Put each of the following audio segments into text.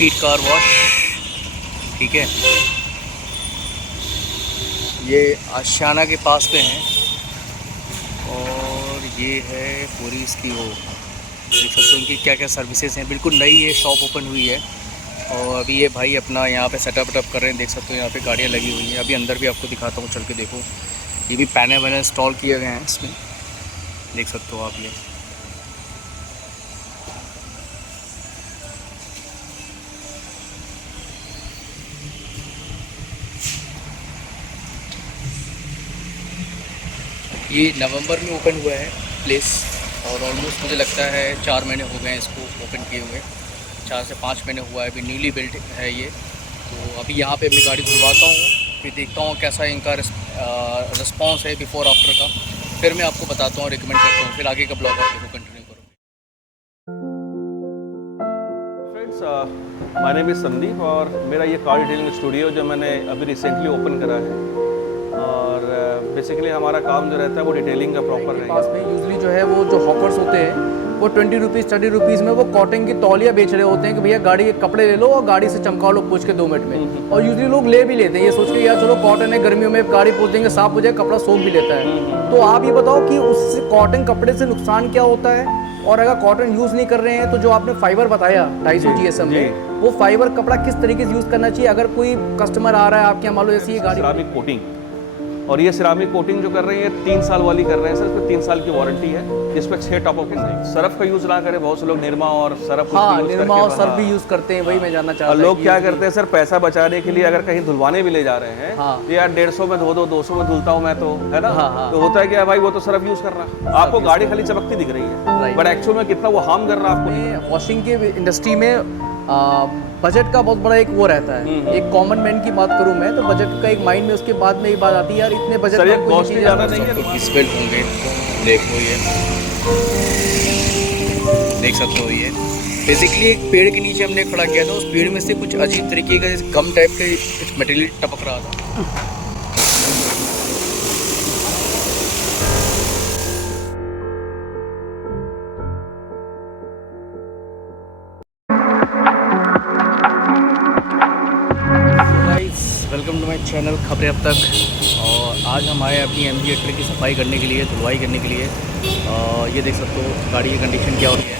Speed car wash. ठीक है, ये आशियाना के पास पे हैं और ये है पूरी इसकी वो देख सकते हो इनकी क्या क्या सर्विसेज हैं। बिल्कुल नई ये शॉप ओपन हुई है और अभी ये भाई अपना यहाँ पे सेटअप वेटअप कर रहे हैं। देख सकते हो यहाँ पे गाड़ियाँ लगी हुई हैं। अभी अंदर भी आपको दिखाता हूँ, चल के देखो। ये भी पैनल वैनल इंस्टॉल किए गए हैं इसमें, देख सकते हो आप। ये नवंबर में ओपन हुआ है प्लेस और ऑलमोस्ट मुझे लगता है 4 महीने हो गए हैं इसको ओपन किए हुए। 4 से 5 महीने हुआ है, अभी न्यूली बिल्ड है ये। तो अभी यहाँ पे अपनी गाड़ी धुलवाता हूँ, फिर देखता हूँ कैसा इनका रिस्पॉन्स है बिफ़ोर आफ्टर का। फिर मैं आपको बताता हूँ, रिकमेंड करता हूँ, फिर आगे का ब्लॉग आप देखो, कंटिन्यू करो। Friends, my name is Sandeep और मेरा ये कार डिटेलिंग स्टूडियो जो मैंने अभी रिसेंटली ओपन करा है। और बेसिकली हमारा काम जो रहता है वो डिटेलिंग का प्रॉपर है। पास में यूजली जो है वो जो हॉकर्स होते हैं वो 20 रुपीज़ 30 रुपीज़ में वो कॉटन की तौलिया बेच रहे होते हैं कि भैया गाड़ी के कपड़े ले लो और गाड़ी से चमका लो पोंछ के 2 मिनट में। और यूजली लोग ले भी लेते हैं ये सोच के यार चलो कॉटन है, गर्मियों में गाड़ी पोंछ देंगे साफ हो जाए, कपड़ा सोख भी लेता है। तो आप ये बताओ कि उस कॉटन कपड़े से नुकसान क्या होता है, और अगर कॉटन यूज़ नहीं कर रहे हैं तो जो आपने फाइबर बताया 250 GSM में, वो फाइबर कपड़ा किस तरीके से यूज़ करना चाहिए अगर कोई कस्टमर आ रहा है आपके यहाँ, मान लो जैसे ये गाड़ी सिरामिक कोटिंग, और ये सिरामिक कोटिंग जो कर रहे हैं 3 साल वाली कर रहे हैं सर। इसमें 3 साल की वारंटी है। इस पर 6 टॉप अप है। सर्फ का यूज़ ना करें, बहुत से लोग निरमा और सर्फ निरमा और सर्फ भी यूज़ करते हैं, वही मैं जानना चाह रहा हूँ। लोग क्या करते हैं सर, पैसा बचाने के लिए अगर कहीं धुलवाने भी ले जा रहे हैं तो यार 150 में धो दो, 200 में धुलता हूँ मैं तो, है ना। तो होता है क्या भाई, वो तो सर्फ यूज़ कर रहा है, आपको गाड़ी खाली चमकती दिख रही है, बट एक्चुअल में कितना वो हार्म कर रहा है आपको। वॉशिंग के इंडस्ट्री में बजट का बहुत बड़ा एक वो रहता है। एक कॉमन मैन की बात करूं मैं तो बजट का एक माइंड में उसके बाद में ये बात आती है यार इतने बजट में कॉस्ट ज़्यादा नहीं है। विजिबल होंगे, देखो ये देख सकते हो। ये बेसिकली एक पेड़ के नीचे हमने खड़ा किया था, उस पेड़ में से कुछ अजीब तरीके का गम टाइप का कुछ मटेरियल टपक रहा था। वेलकम टू माई चैनल खबरें अब तक। और आज हम आए अपनी MG हटर की सफाई करने के लिए, धुलवाई करने के लिए। ये देख सकते हो गाड़ी की कंडीशन क्या हो रही है।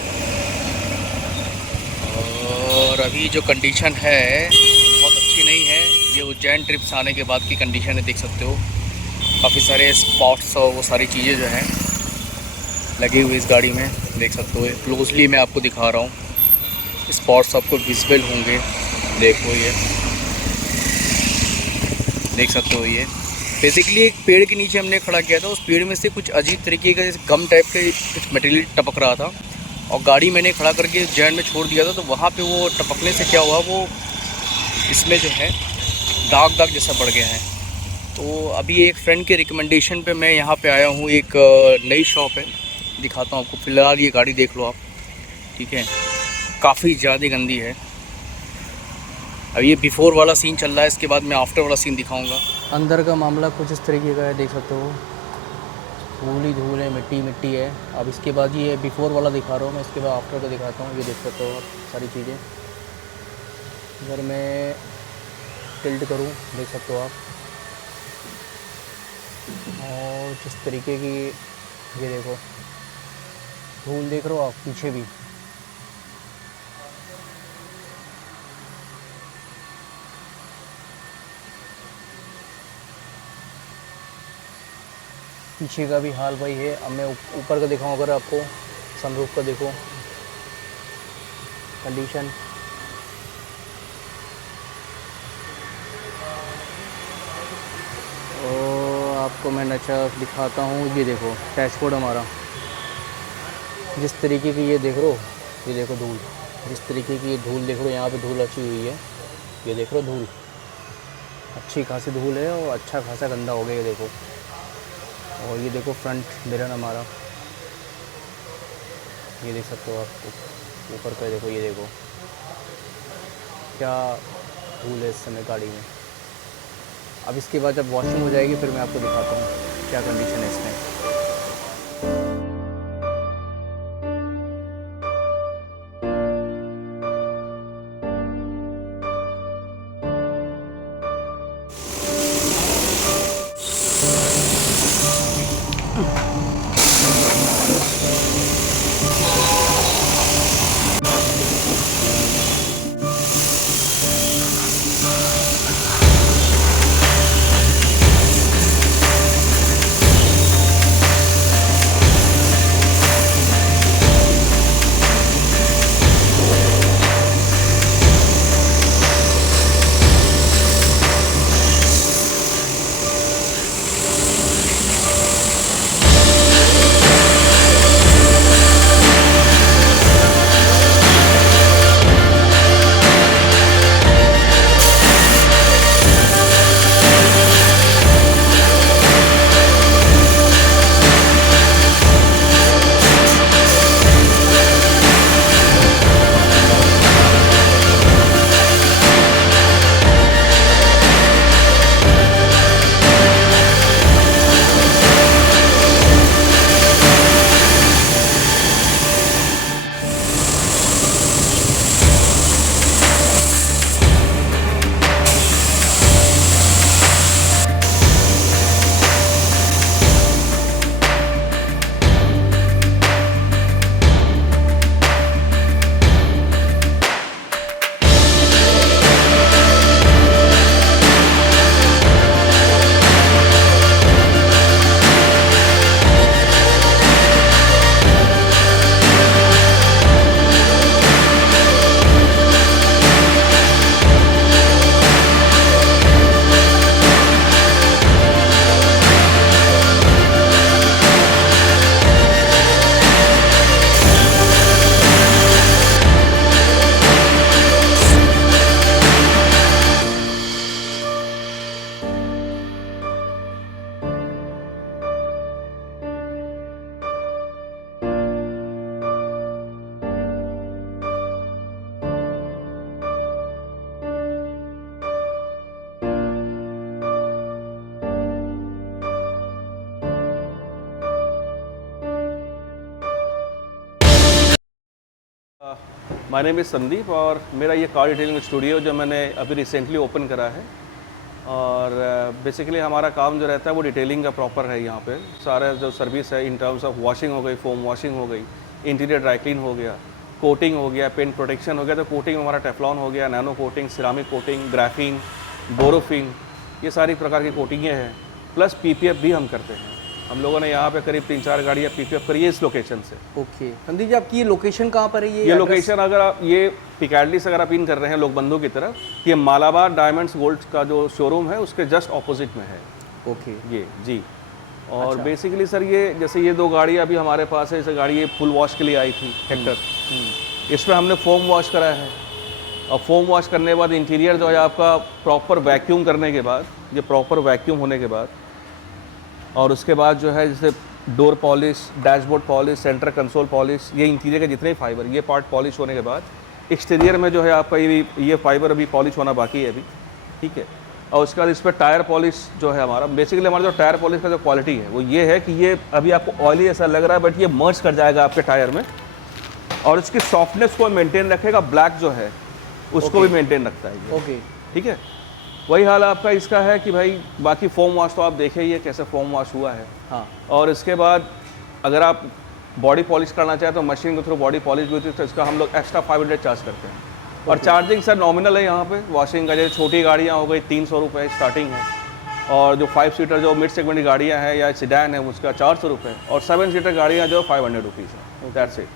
और अभी जो कंडीशन है बहुत अच्छी नहीं है, ये उज्जैन ट्रिप्स आने के बाद की कंडीशन है, देख सकते हो। काफ़ी सारे स्पॉट्स और वो सारी चीज़ें जो हैं लगी हुई इस गाड़ी में, देख सकते हो। क्लोजली मैं आपको दिखा रहा हूँ, स्पॉट्स आपको विजिबल होंगे, देखो ये देख सकते हो। ये बेसिकली एक पेड़ के नीचे हमने खड़ा किया था, उस पेड़ में से कुछ अजीब तरीके का जैसे गम टाइप का कुछ मटेरियल टपक रहा था और गाड़ी मैंने खड़ा करके उज्जैन में छोड़ दिया था। तो वहाँ पे वो टपकने से क्या हुआ, वो इसमें जो है दाग दाग जैसा पड़ गया है। तो अभी एक फ्रेंड के रिकमेंडेशन पे मैं यहाँ पे आया हूँ। एक नई शॉप है, दिखाता हूँ आपको। फ़िलहाल ये गाड़ी देख लो आप, ठीक है, काफ़ी ज़्यादा गंदी है। अब ये बिफ़ोर वाला सीन चल रहा है, इसके बाद मैं आफ्टर वाला सीन दिखाऊंगा। अंदर का मामला कुछ इस तरीके का है, देख सकते हो। धूल ही धूल है, मिट्टी मिट्टी है। अब इसके बाद ये बिफ़ोर वाला दिखा रहा हूँ मैं, इसके बाद आफ्टर का दिखाता हूँ। ये देख सकते हो आप सारी चीज़ें। अगर मैं टिल्ट करूँ, देख सकते हो आप। और जिस तरीके की ये देखो धूल देख रहे हो आप, पीछे भी पीछे का भी हाल भाई है। अब मैं ऊपर का दिखाऊं अगर आपको, सनरूफ का देखो कंडीशन। और आपको मैं नचा दिखाता हूँ, ये देखो डैशबोर्ड हमारा, जिस तरीके की ये देख रहे हो, ये देखो धूल, जिस तरीके की ये धूल देख रहे हो, यहाँ पे धूल अच्छी हुई है, ये देख रहे हो धूल, अच्छी खासी धूल है और अच्छा खासा गंदा हो गया, ये देखो। और ये देखो फ्रंट मिरर हमारा, ये देख सकते हो आप ऊपर का, देखो ये देखो क्या धूल है इस समय गाड़ी में। अब इसके बाद जब वॉशिंग हो जाएगी फिर मैं आपको दिखाता हूँ क्या कंडीशन है इसमें। माय नेम इज़ संदीप और मेरा ये कार डिटेलिंग स्टूडियो जो मैंने अभी रिसेंटली ओपन करा है और बेसिकली हमारा काम जो रहता है वो डिटेलिंग का प्रॉपर है। यहाँ पे सारा जो सर्विस है इन टर्म्स ऑफ वॉशिंग हो गई, फोम वॉशिंग हो गई, इंटीरियर ड्राई क्लीन हो गया, कोटिंग हो गया, पेंट प्रोटेक्शन हो गया। तो कोटिंग हमारा टेफ्लॉन हो गया, nano coating, ceramic coating, graphene, borophene, ये सारी प्रकार की कोटिंगें हैं। प्लस पीपीएफ भी हम करते हैं। हम लोगों ने यहाँ पे करीब 3-4 गाड़ियाँ पीपीएफ करी है इस लोकेशन से। ओके संदीप जी, आपकी लोकेशन कहाँ पर है? ये लोकेशन अगर आप ये पिकाडली से अगर आप इन कर रहे हैं लोग बंधु की तरफ, ये मालाबार डायमंड्स गोल्ड का जो शोरूम है उसके जस्ट ऑपोजिट में है। ओके ये जी। और बेसिकली सर ये जैसे ये 2 गाड़ी अभी हमारे पास है, जैसे गाड़ी ये फुल वॉश के लिए आई थी हेक्टर, इसमें हमने फोम वॉश करा है। और फोम वॉश करने के बाद इंटीरियर जो है आपका प्रॉपर वैक्यूम करने के बाद, ये प्रॉपर वैक्यूम होने के बाद और उसके बाद जो है जैसे door polish, dashboard polish, centre console polish, ये इंटीरियर के जितने फाइबर ये पार्ट पॉलिश होने के बाद एक्सटीरियर में जो है आपका ये फाइबर अभी पॉलिश होना बाकी है अभी, ठीक है। और उसके बाद इस पर टायर पॉलिश जो है हमारा, बेसिकली हमारा जो टायर पॉलिश का जो क्वालिटी है वो ये है कि ये अभी आपको ऑयली ऐसा लग रहा है बट ये मर्ज कर जाएगा आपके टायर में और इसकी सॉफ्टनेस को मेंटेन रखेगा। ब्लैक जो है उसको भी मेंटेन रखता है ये। ओके ठीक है, वही हाल आपका इसका है कि भाई बाकी फोम वॉश तो आप देखे ही है कैसे फोम वॉश हुआ है। हाँ। और इसके बाद अगर आप बॉडी पॉलिश करना चाहें तो मशीन के थ्रू बॉडी पॉलिश भी होती है, तो इसका हम लोग एक्स्ट्रा 500 चार्ज करते हैं। और चार्जिंग सर नॉमिनल है यहाँ पे वॉशिंग का। जैसे छोटी गाड़ियाँ हो गई 300 रुपये स्टार्टिंग है, और जो 5 सीटर जो मिड सेगमेंट की गाड़ियाँ हैं या सिडैन है उसका 400 रुपये, और 7 सीटर गाड़ियाँ जो 500 रुपीज़ है। दैट्स इट,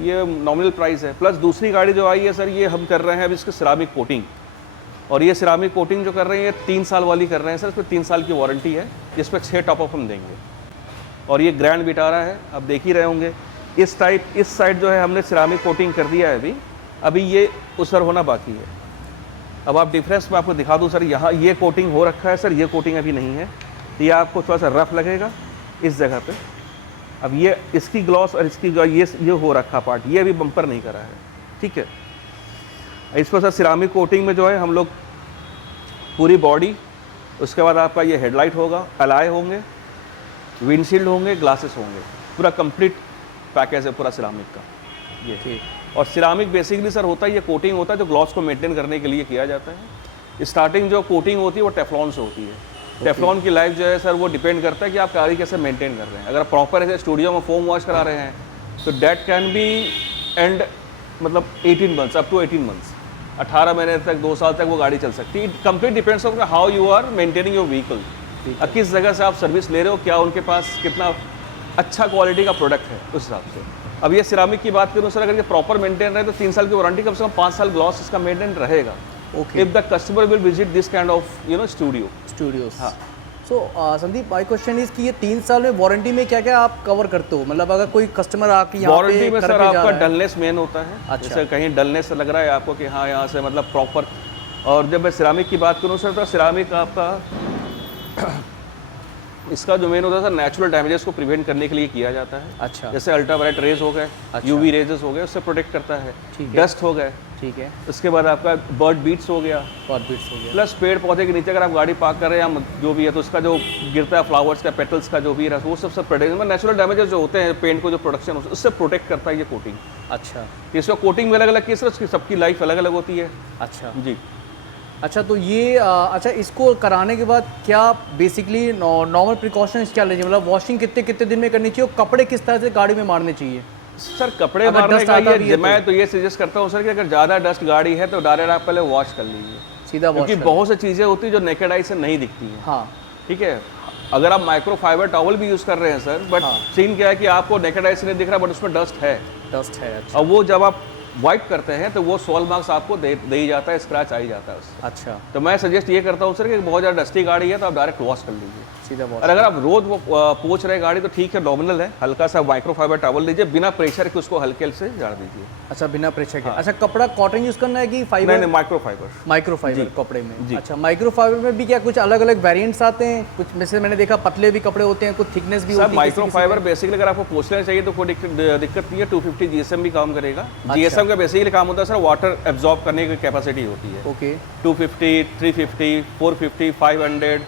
ये नॉमिनल प्राइस है। प्लस दूसरी गाड़ी जो आई है सर ये हम कर रहे हैं अभी इसकी सिरामिक कोटिंग, और ये सिरामिक कोटिंग जो कर रहे हैं ये 3 साल वाली कर रहे हैं सर। इस पर 3 साल की वारंटी है, जिस पर 6 टॉपअप हम देंगे। और ये ग्रैंड विटारा है, आप देख ही रहे होंगे। इस साइड जो है हमने सिरामिक कोटिंग कर दिया है अभी ये उसर होना बाकी है। अब आप डिफरेंस मैं आपको दिखा दूँ सर, यहाँ ये कोटिंग हो रखा है सर, ये कोटिंग अभी नहीं है। ये आपको थोड़ा सा रफ लगेगा इस जगह पे। अब ये इसकी ग्लॉस और इसकी ये हो रखा पार्ट, ये अभी बम्पर नहीं करा है, ठीक है। इस पर सर सिरामिक कोटिंग में जो है हम लोग पूरी बॉडी, उसके बाद आपका ये हेडलाइट होगा, अलाय होंगे, विंडशील्ड होंगे, ग्लासेस होंगे, पूरा कंप्लीट पैकेज है पूरा सिरामिक का ये। ठीक। और सिरामिक बेसिकली सर होता है ये कोटिंग होता है जो ग्लॉस को मेंटेन करने के लिए किया जाता है। स्टार्टिंग जो कोटिंग होती है वो टेफ्लॉन से होती है। टेफ्लॉन की लाइफ जो है सर वो डिपेंड करता है कि आप गाड़ी कैसे मेंटेन कर रहे हैं। अगर प्रॉपर ऐसे स्टूडियो में फोम वॉश करा रहे हैं तो डैट कैन बी एंड मतलब 18 मंथ्स, अप टू 18 मंथ्स, 18 महीने तक, 2 साल तक वो गाड़ी चल सकती है। It complete depends on how you are maintaining your vehicle. किस जगह से आप सर्विस ले रहे हो, क्या उनके पास कितना अच्छा क्वालिटी का प्रोडक्ट है उस हिसाब से। अब ये सिरामिक की बात करूँ सर, अगर ये प्रॉपर मेंटेन रहे तो 3 साल की वारंटी, कम से कम 5 साल ग्लॉस इसका मेंटेन रहेगा। Okay. If the customer will visit this kind of studios. हाँ। सो संदीप, माय क्वेश्चन इज कि ये 3 साल में वारंटी में क्या क्या आप कवर करते हो? मतलब अगर कोई कस्टमर आके यहाँ पे वारंटी में सर आपका डलनेस मेन होता है। अच्छा। जैसे कहीं डलनेस लग रहा है आपको कि हाँ यहाँ से मतलब प्रॉपर। और जब मैं सिरामिक की बात करूँ सर, तो सिरामिक आपका इसका जो मेन होता है सर नेचुरल डैमेजेस को प्रिवेंट करने के लिए किया जाता है। अच्छा। जैसे अल्ट्रावायलेट रेज हो गए, यूवी रेजेस हो गए, उससे प्रोटेक्ट करता है। डस्ट हो गए, ठीक है। उसके बाद आपका बर्ड बीट्स हो गया, प्लस पेड़ पौधे के नीचे अगर आप गाड़ी पार्क कर रहे हैं या जो भी है तो उसका जो गिरता है फ्लावर्स का, पेटल्स का जो भी है वो सब प्रोटेक्ट, नेचुरल डैमेजेस जो होते हैं पेंट को जो प्रोडक्शन होता है उससे प्रोटेक्ट करता है ये कोटिंग। अच्छा। इसका कोटिंग में अलग अलग केस है, उसकी सबकी लाइफ अलग अलग होती है। अच्छा जी। अच्छा, तो ये अच्छा, इसको कराने के बाद क्या बेसिकली नॉर्मल प्रिकॉशंस क्या लीजिए? मतलब वॉशिंग कितने दिन में करनी चाहिए और कपड़े किस तरह से गाड़ी में मारने चाहिए? सर कपड़े मारने का ये मैं तो ये सजेस्ट करता हूँ सर कि अगर ज़्यादा डस्ट गाड़ी है तो डायरेक्ट आप पहले वॉश कर लीजिए, सीधा वॉश। क्योंकि बहुत सी चीज़ें होती है जो नेकेड आई से नहीं दिखती हैं। हाँ, ठीक है। अगर आप माइक्रोफाइबर टॉवल भी यूज़ कर रहे हैं सर, बट सीन क्या है कि आपको नेकेड आई से नहीं दिख रहा बट उसमें डस्ट है। अच्छा। और वो जब आप वाइप करते हैं तो वो 12 मार्क्स आपको दे ही जाता है, स्क्रैच आ ही जाता है उससे। अच्छा। तो मैं सजेस्ट ये करता हूँ सर कि बहुत ज़्यादा डस्टी गाड़ी है तो आप डायरेक्ट वॉश कर लीजिए, सीधा वॉश। और अगर आप रोज वो पोंछ रहे गाड़ी तो ठीक है, नॉमिनल है, हल्का सा माइक्रोफाइबर टॉवल लीजिए, बिना प्रेशर के उसको हल्के से झाड़ दीजिए। अच्छा, बिना प्रेशर के। अच्छा, कपड़ा कॉटन यूज करना है कि फाइबर? नहीं, माइक्रोफाइबर। माइक्रोफाइबर कपड़े में। अच्छा, माइक्रोफाइबर में भी क्या कुछ अलग अलग वेरिएंट्स आते हैं? कुछ में से मैंने देखा पतले भी कपड़े होते हैं, कुछ थिकनेस भी होती है। माइक्रोफाइबर बेसिकली अगर आपको पोंछना चाहिए तो कोई दिक्कत नहीं है। 250 GSM भी काम करेगा। GSM का बेसिकली काम होता है सर वाटर एब्जॉर्ब करने की कैपेसिटी होती है। ओके। 250, 250, 350, 450, 500,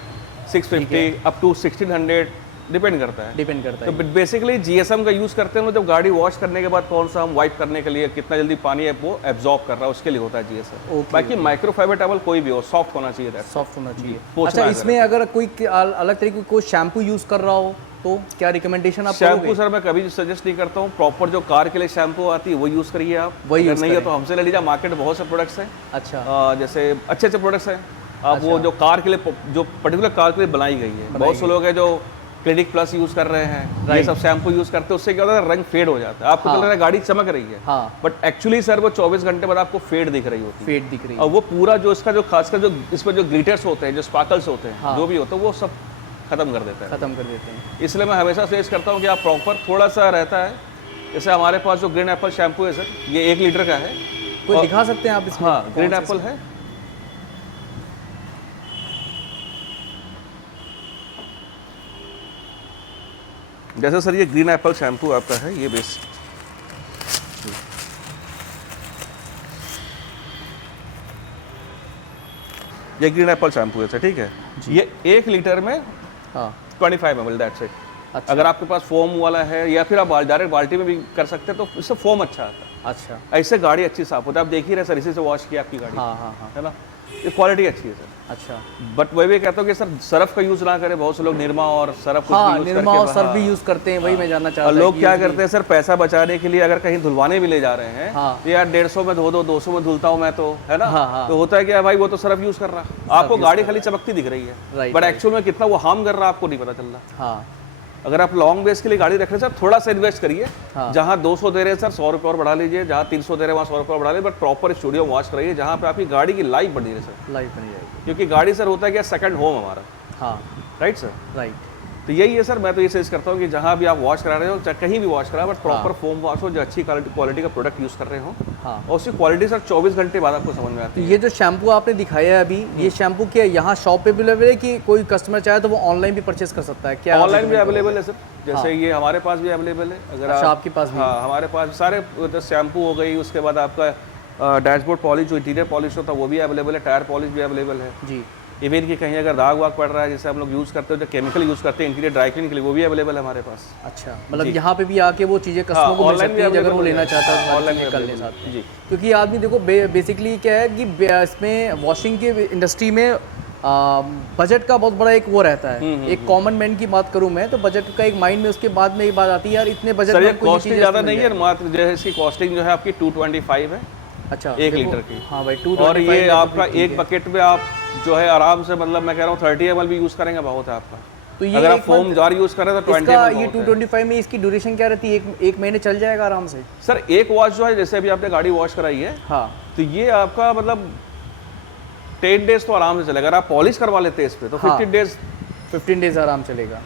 650 अप टू 1600 डिपेंड करता है। डिपेंड करता है। तो बेसिकली जीएसएम का यूज़ करते हैं हम जब गाड़ी वॉश करने के बाद कौन सा हम वाइप करने के लिए कितना जल्दी पानी है वो एब्जॉर्ब कर रहा है, उसके लिए होता है जीएसएम। बाकी माइक्रोफाइबर टॉवल कोई भी हो, सॉफ्ट होना चाहिए। सॉफ्ट होना चाहिए। अच्छा, इसमें अगर कोई अलग तरीके का कोई शैम्पू यूज़ कर रहा हो तो क्या रिकमेंडेशन आप शैम्पू सर मैं कभी सजेस्ट नहीं करता हूँ। प्रॉपर जो कार के लिए शैम्पू आती है वो यूज़ करिए आप, वही अगर नहीं है तो हमसे ले लीजिए। मार्केट में बहुत से प्रोडक्ट्स हैं। अच्छा। जैसे अच्छे अच्छे प्रोडक्ट्स हैं आप वो जो कार के लिए, जो पर्टिकुलर कार के लिए बनाई गई है। बहुत से लोग हैं जो क्लिनिक प्लस यूज़ कर रहे हैं, ये सब शैम्पू यूज़ करते हैं, उससे क्या होता है रंग फेड हो जाता है। आपको लग रहा है गाड़ी चमक रही है, बट एक्चुअली सर वो 24 घंटे बाद आपको फेड दिख रही होती है। फेड दिख रही है। और वो पूरा जो इसका जो खासकर जो इसमें जो ग्लिटर्स होते हैं, जो स्पार्कल्स होते हैं, जो भी होता है वो सब खत्म कर देता है। खत्म कर देते हैं। इसलिए मैं हमेशा सजेस्ट करता हूँ कि आप प्रॉपर थोड़ा सा रहता है। जैसे हमारे पास जो ग्रीन एप्पल शैम्पू है सर, ये 1 लीटर का है। कोई दिखा सकते हैं आप इसमें? हाँ, ग्रीन एप्पल है। जैसे सर ये ग्रीन एप्पल शैम्पू आता है, ये बेस ये ग्रीन एप्पल शैम्पू है सर, ठीक है। ये 1 लीटर में 25 ml, दैट्स इट। अच्छा। अगर आपके पास फोम वाला है या फिर आप डायरेक्ट बाल्टी में भी कर सकते हैं तो इससे फोम अच्छा आता है। अच्छा। ऐसे गाड़ी अच्छी साफ होती है। आप देख ही रहे सर, इसी से वॉश किया आपकी गाड़ी। हाँ, है ना, ये क्वालिटी अच्छी है सर। अच्छा। बट वही भी कहता हूँ कि सर सर्फ का यूज़ ना करें। बहुत से लोग निरमा और सर्फ निरमा और सर्फ भी यूज़ करते हैं, वही मैं जानना चाहता हूँ। लोग क्या करते हैं सर, पैसा बचाने के लिए अगर कहीं धुलवाने भी ले जा रहे हैं तो यार 150 में धो दो, 200 में धुलता हूँ मैं तो, है ना। तो होता है क्या भाई, वो तो सर्फ यूज़ कर रहा है, आपको गाड़ी खाली चमकती दिख रही है, बट एक्चुअल में कितना वो हार्म कर रहा है आपको नहीं पता चल रहा। अगर आप लॉन्ग बेस के लिए गाड़ी रख रहे हैं सर, थोड़ा सा इन्वेस्ट करिए। जहाँ 200 दे रहे हैं सर, 100 रुपये और बढ़ा लीजिए। जहाँ 300 दे रहे हैं वहाँ 100 रुपये और बढ़ा लीजिए, बट प्रॉपर स्टूडियो वॉश कराइए जहाँ पे आपकी गाड़ी की लाइफ बनी रहे सर। लाइफ बनी जाएगी, क्योंकि गाड़ी सर होता है क्या, सेकंड होम हमारा। हाँ, राइट सर, राइट। तो यही है सर। मैं तो ये सजेस्ट करता हूँ कि जहाँ भी आप वॉश करा रहे हो, चाहे कहीं भी वॉश करा, बट प्रॉपर फोम वॉश हो, जो अच्छी क्वालिटी का प्रोडक्ट यूज़ कर रहे हो। और उसकी क्वालिटी सर 24 घंटे बाद आपको समझ में आती है। ये जो शैम्पू आपने दिखाया है अभी, ये शैम्पू क्या यहाँ शॉप पे भी अवेलेबल है कि कोई कस्टमर चाहे तो वो ऑनलाइन भी परचेस कर सकता है? क्या ऑनलाइन भी अवेलेबल है सर, जैसे ये हमारे पास भी अवेलेबल है। अगर आपके पास भी? हाँ, हमारे पास सारे शैम्पू हो गई, उसके बाद आपका डैशबोर्ड पॉलिश, जो इंटीरियर पॉलिश होता है वो भी अवेलेबल है, टायर पॉलिश भी अवेलेबल है जी। इवन कि कहीं अगर दाग वाग पड़ रहा है, जैसे हम लोग यूज़ करते हो जो केमिकल यूज़ करते हैं इंटीरियर ड्राई क्लीन के लिए, वो भी अवेलेबल है हमारे पास। अच्छा, मतलब यहाँ पे भी आके वो चीज़ें कस्टमर को मिल सकती है अगर वो लेना चाहता है ऑनलाइन करने साथ जी। क्योंकि आदमी देखो बेसिकली क्या है कि इसमें वॉशिंग की इंडस्ट्री में बजट का बहुत बड़ा एक वो रहता है। एक कॉमन मैन की बात करूं मैं तो बजट का एक माइंड में उसके बाद में एक बात आती है, यार इतने बजट में कॉस्टिंग ज़्यादा नहीं है, मात्र जो है इसकी कॉस्टिंग जो है आपकी 225 है। अच्छा, 1 लीटर की। हाँ भाई, 225। और ये आपका एक बकेट में आप जो है आराम से, मतलब मैं कह रहा हूँ 30 ml भी यूज़ करेंगे बहुत है आपका। तो ये अगर आप फोम जार यूज़ कर रहे हैं तो 20 ml ये 225 में इसकी ड्यूरेशन क्या रहती है? एक महीने चल जाएगा आराम से सर। एक वॉश जो है, जैसे अभी आपने गाड़ी वॉश कराई है, हाँ, तो ये आपका मतलब 10 डेज तो आराम से चलेगा। अगर आप पॉलिश करवा लेते हैं इस पे तो 15 डेज आराम चलेगा।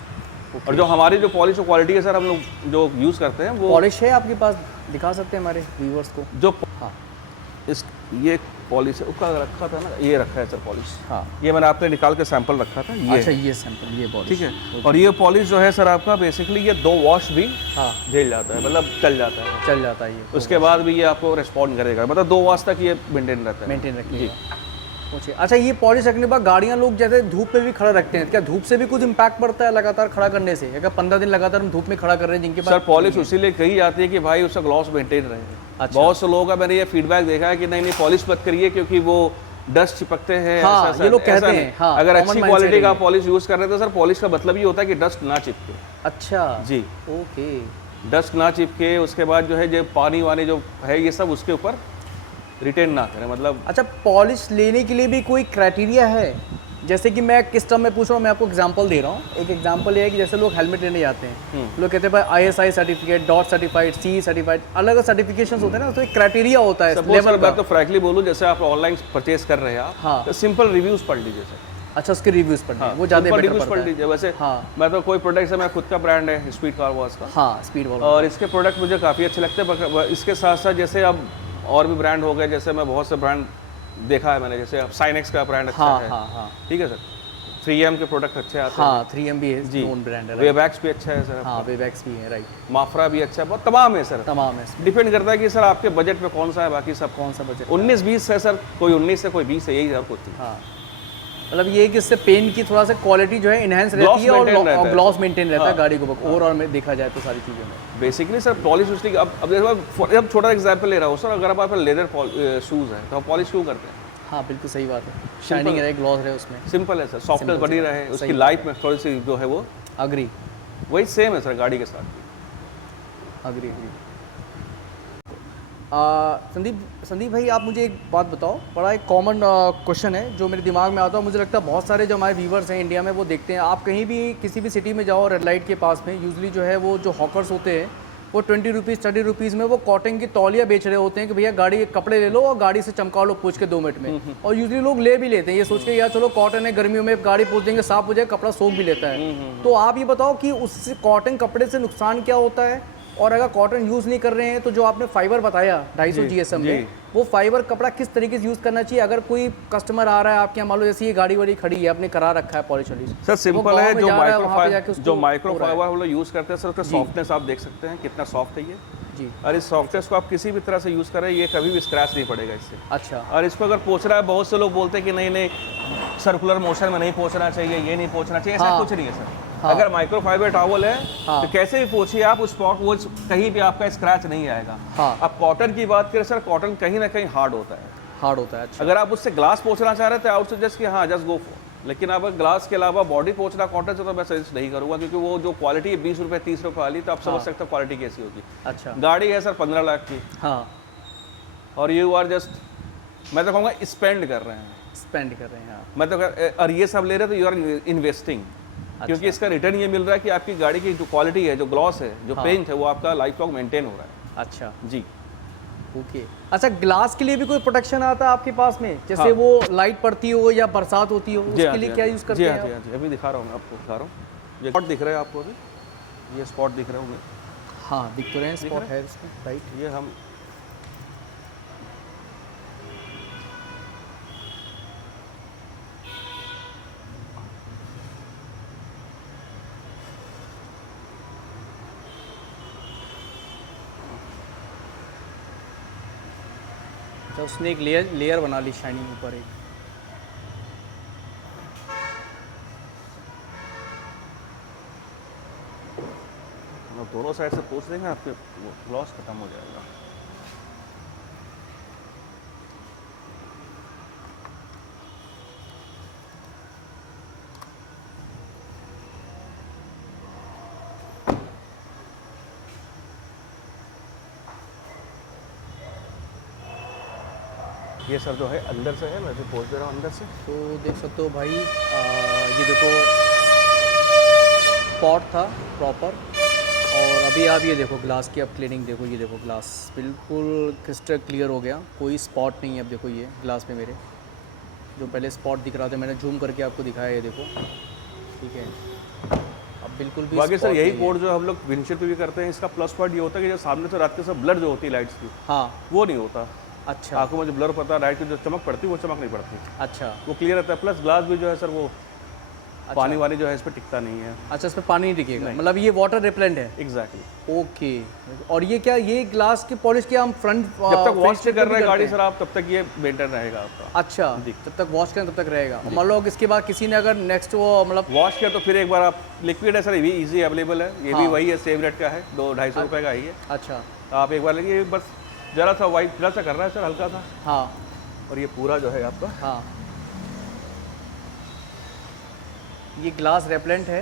और जो हमारी जो पॉलिश क्वालिटी है सर, हम लोग जो यूज़ करते हैं वो पॉलिश है आपके पास, दिखा सकते हैं हमारे व्यूअर्स को? जो इस ये पॉलिश है उसका रखा था ना, ये रखा है सर पॉलिश। हाँ, ये मैंने आपने निकाल के सैंपल रखा था। ये अच्छा, ये सैंपल, ये पॉलिश, ठीक है। और ये पॉलिश जो है सर आपका बेसिकली ये 2 वॉश भी झेल जाता है, मतलब चल जाता है ये। उसके बाद भी ये आपको रिस्पॉन्ड करेगा, मतलब 2 वॉश तक ये मेंटेन रहता है, मेंटेन रखिएगा। अच्छा, ये पॉलिश रखने के बाद गाड़ियाँ लोग जैसे धूप में भी खड़ा रखते हैं, क्या धूप से भी कुछ इम्पैक्ट पड़ता है लगातार खड़ा करने से? अगर 15 दिन लगातार हम धूप में खड़ा कर रहे हैं जिनके पास सर पॉलिश उसीलिए कही जाती है कि भाई उसका ग्लॉस मेंटेन रहे। अच्छा। बहुत से लोगों का मैंने ये फीडबैक देखा है कि नहीं पॉलिश मत करिए क्योंकि वो डस्ट चिपकते हैं। हाँ, ये लोग कहते हैं। हाँ, अगर अच्छी क्वालिटी का पॉलिश यूज कर रहे थे सर, पॉलिश का मतलब ये होता है कि डस्ट ना चिपके। अच्छा जी, ओके, डस्ट ना चिपके। उसके बाद जो है जो पानी वानी जो है ये सब उसके ऊपर रिटेन ना करें, मतलब। अच्छा, पॉलिश लेने के लिए भी कोई क्राइटेरिया है? जैसे कि मैं किस टर्म में पूछ रहा हूँ, मैं आपको एग्जांपल दे रहा हूँ। एक एग्जांपल ये है कि जैसे लोग हेलमेट लेने जाते हैं, लोग कहते हैं भाई ISI certificate, dot certified, CE certified, अलग अलग सर्टिफिकेशंस होते हैं ना, तो एक क्राइटेरिया होता है लेवल का। मैं तो फ्रैंकली बोलूँ, जैसे आप ऑनलाइन परचेज कर रहे हैं आप, तो सिंपल रिव्यूज पढ़ लीजिए सर। अच्छा, उसके रिव्यूज पढ़ वो ज़्यादा रिव्यूज पढ़ लीजिए। वैसे मैं तो कोई प्रोडक्ट है, मैं खुद का ब्रांड है स्पीड कार वॉश का। हाँ, स्पीड वॉश, और इसके प्रोडक्ट मुझे काफ़ी अच्छे लगते हैं। इसके साथ साथ जैसे अब और भी ब्रांड हो गए, जैसे मैं बहुत से ब्रांड देखा है मैंने, जैसे साइनेक्स का ब्रांड अच्छा है। ठीक है सर। 3M के प्रोडक्ट अच्छे आते हैं। हाँ, 3M भी है, नोन ब्रांड है। वेबैक्स भी अच्छा है सर। हाँ, वेबैक्स भी है, राइट। माफ्रा भी अच्छा है, बहुत तमाम है सर, तमाम है। डिपेंड करता है कि सर आपके बजट पे कौन सा है, बाकी सब कौन सा बजट। 19-20 है सर, कोई 19 है कोई 20 है, यही सब कुछ। हाँ, मतलब ये कि इससे पेन की थोड़ा सा क्वालिटी जो है इनहेंस रहती है और ग्लॉस मेंटेन रहता है गाड़ी को ओवरऑल में देखा जाए तो सारी चीज़ों में। बेसिकली सर पॉलिश उसकी अब छोटा एग्जांपल ले रहा हूँ सर, अगर आप लेदर शूज़ हैं तो हम पॉलिश क्यों करते हैं? हाँ बिल्कुल सही बात है, शाइनिंग रहे, ग्लॉस रहे उसमें। सिंपल है सर, सॉफ्टनेस बनी रहे, उसकी लाइफ में थोड़ी सी जो है वो अग्री, वही सेम है सर गाड़ी के साथ। अग्री। संदीप भाई आप मुझे एक बात बताओ, बड़ा एक कॉमन क्वेश्चन है जो मेरे दिमाग में आता है, मुझे लगता है बहुत सारे जो हमारे व्यूवर्स हैं इंडिया में वो देखते हैं। आप कहीं भी किसी भी सिटी में जाओ रेड लाइट के पास में, यूजुअली जो है वो जो हॉकर्स होते हैं वो 20 रुपीज़ 30 रुपीज़ में वो कॉटन की तौलिया बेच रहे होते हैं कि भैया गाड़ी के कपड़े ले लो और गाड़ी से चमका लो पोंछ के 2 मिनट में। और यूजुअली लोग ले भी लेते हैं ये सोच के यार चलो कॉटन है, गर्मियों में गाड़ी पोंछ देंगे साफ हो जाए, कपड़ा सोख भी लेता है। तो आप ये बताओ कि उससे कॉटन कपड़े से नुकसान क्या होता है, और अगर कॉटन यूज़ नहीं कर रहे हैं तो जो आपने फाइबर बताया 250 GSM में, वो फाइबर कपड़ा किस तरीके से यूज़ करना चाहिए? अगर कोई कस्टमर आ रहा है आपके यहाँ, मान लो जैसे ये गाड़ी वाड़ी खड़ी है, आपने करा रखा है पॉलिश वॉलिश, सर सिंपल है, जो माइक्रो फाइबर हम लोग यूज़ करते हैं सर, उसका सॉफ्टनेस आप देख सकते हैं कितना सॉफ्ट है ये जी। और इस सॉफ्टनेस को आप किसी भी तरह से यूज़ करें, ये कभी भी स्क्रैच नहीं पड़ेगा इससे। अच्छा। और इसको अगर पोंछना है, बहुत से लोग बोलते हैं कि नहीं सर्कुलर मोशन में नहीं पोंछना चाहिए, ये नहीं पोंछना चाहिए, ऐसा कुछ नहीं है सर। अगर माइक्रो फाइबर टॉवल है तो कैसे भी पोंछिए आप, उस स्पॉट वो कहीं भी आपका स्क्रैच नहीं आएगा। अब कॉटन की बात करें सर, कॉटन कहीं ना कहीं हार्ड होता है। अच्छा। अगर आप उससे ग्लास पोंछना चाह रहे थे आउट सजेस्ट कि हाँ जस्ट गो फॉर, लेकिन अब ग्लास के अलावा बॉडी पोंछना कॉटन से तो मैं सजेस्ट नहीं करूंगा, क्योंकि वो जो क्वालिटी है 20 रुपये 30 रुपये वाली, तो आप समझ सकते हो क्वालिटी कैसी होगी। अच्छा। गाड़ी है सर 15 लाख की, हाँ, और यू आर जस्ट, मैं तो कहूँगा स्पेंड कर रहे हैं। हाँ। मैं तो और ये सब ले रहे तो यू आर इन्वेस्टिंग, क्योंकि इसका रिटर्न ये मिल रहा है कि आपकी गाड़ी की जो क्वालिटी है, जो ग्लॉस है, जो पेंट है, वो आपका लाइफ लॉन्ग मेंटेन हो रहा है। अच्छा जी। ओके। अच्छा, ग्लास के लिए भी कोई प्रोटेक्शन आता है आपके पास में, जैसे वो लाइट पड़ती हो या बरसात होती हो, उसके लिए क्या यूज़ करते हैं? जी, अभी दिखा रहा हूँ, आपको दिखा रहा हूँ। ये स्पॉट दिख रहे हैं आपको, अभी ये स्पॉट दिख रहे होंगे। हाँ दिख तो रहे हैं, स्पॉट है इसमें, राइट। ये हम अच्छा, उसने एक लेयर बना ली शाइनिंग ऊपर एक। दोनों साइड से पोंछ देंगे, आपके ग्लॉस खत्म हो जाएगा। ये सर जो है अंदर से है, मैं जो पोंछ दे रहा हूँ अंदर से, तो देख सकते हो भाई, ये देखो स्पॉट था प्रॉपर, और अभी आप ये देखो ग्लास की अब क्लीनिंग देखो, ये देखो ग्लास बिल्कुल क्रिस्टल क्लियर हो गया, कोई स्पॉट नहीं है। अब देखो ये ग्लास पे मेरे जो पहले स्पॉट दिख रहा था, मैंने जूम करके आपको दिखाया, ये देखो, ठीक है, अब बिल्कुल भी बाकी सर यही कोड जो हम लोग विंडशील्ड पे भी करते हैं, इसका प्लस पॉइंट ये होता है कि जो सामने से रात के सब ब्लर जो होती है लाइट्स की, हाँ वो नहीं होता। अच्छा। आंखों में जो ब्लर पड़ता है, लाइट की जो चमक पड़ती है वो चमक नहीं पड़ती। अच्छा। वो क्लियर रहता है। प्लस ग्लास भी जो है सर वो पानी वाली जो है इस पर टिकता नहीं है। अच्छा, इस पर पानी नहीं टिकेगा, मतलब ये वाटर रिपेलेंट है। एग्जैक्टली। ओके। और ये क्या, ये ग्लास की पॉलिश क्या हम फ्रंट जब तक वॉश कर रहे हैं गाड़ी सर आप, तब तक ये मेंटेन रहेगा आपका। अच्छा, जब तक वॉश करें तब तक रहेगा। मान लो इसके बाद किसी ने अगर नेक्स्ट वो मतलब वॉश किया तो फिर एक बार आप, लिक्विड है सर, ये भी ईजी अवेलेबल है, ये भी वही है, सेम रेट का है, 200-250 रुपये का ही है। अच्छा, आप एक बार लेंगे, बस जरा सा वाइट जरा सा कर रहा है सर, हल्का सा। हाँ। और ये पूरा जो है आपका, हाँ, ये ग्लास रेपेलेंट है।